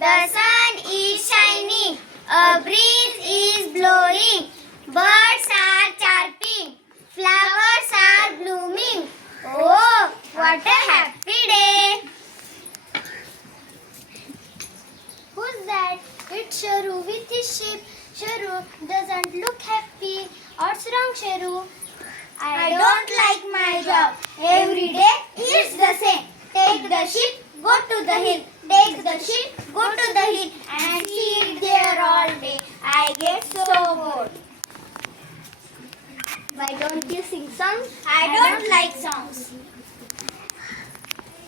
The sun is shining. A breeze is blowing. Birds are chirping. Flowers are blooming. Oh, what a happy day! Who's that? It's Sheru with his sheep. Sheru doesn't look happy. What's wrong, Sheru? I don't like my job. Every day it's the same. Take the sheep, go to the hill. Take the sheep, go to the hill and sit there all day. I get so bored. Why don't you sing songs? I don't like songs.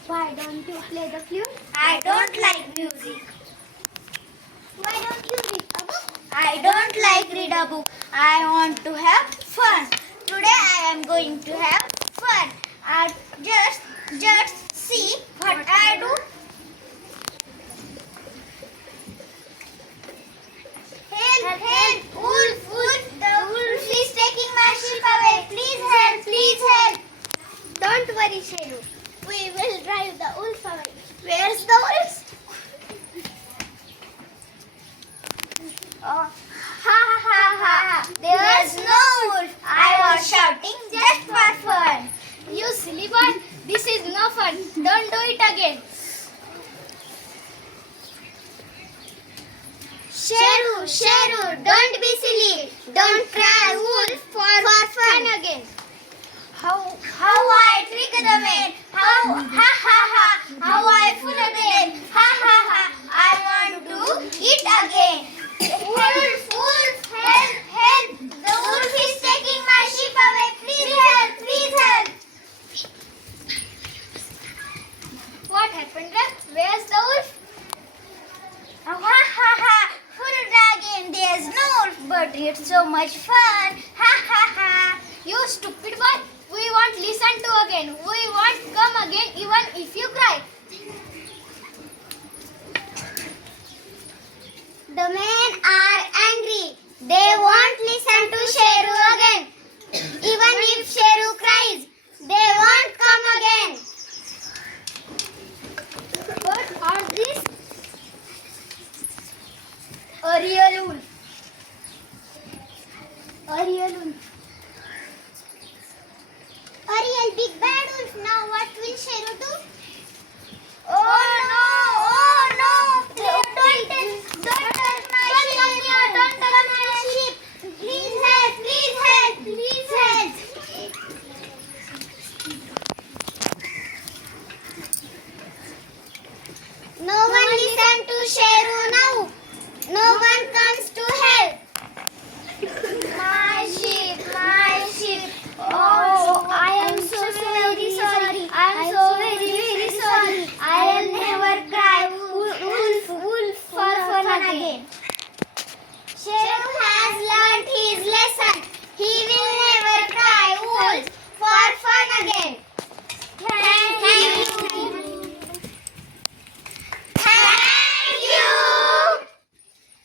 Why don't you play the flute? I don't like music. Why don't you read a book? I don't like read a book. I want to have fun. Today I am going to have fun. I just see what I do. Help, help, wolf, wolf. The wolf is taking my sheep away. Please help, please help. Don't worry, Sheru. We will drive the wolf away. Where's the wolf? Oh, ha ha ha. There's no wolf. I was shouting just for fun. You silly boy, this is no fun. Don't do it again. Sheru, Sheru, don't be silly. Don't cry wolf for fun again. How I trick the man. How, ha ha ha. How I fool the man. Ha ha ha. I want to eat again. Wolf, wolf, help, help. The wolf is taking my sheep away. Please help, please help. What happened there? Where's the wolf? Ha ha ha. Full dragon. There's no wolf, but it's so much fun. Ha ha ha. You stupid boy. We won't listen to again. We won't come again even if you cry. The men are angry. They won't listen to Sheru again. Even if Sheru cries, they won't come again. What are these? A real wolf. A real wolf. A real big bad wolf. Now what will Sheru do?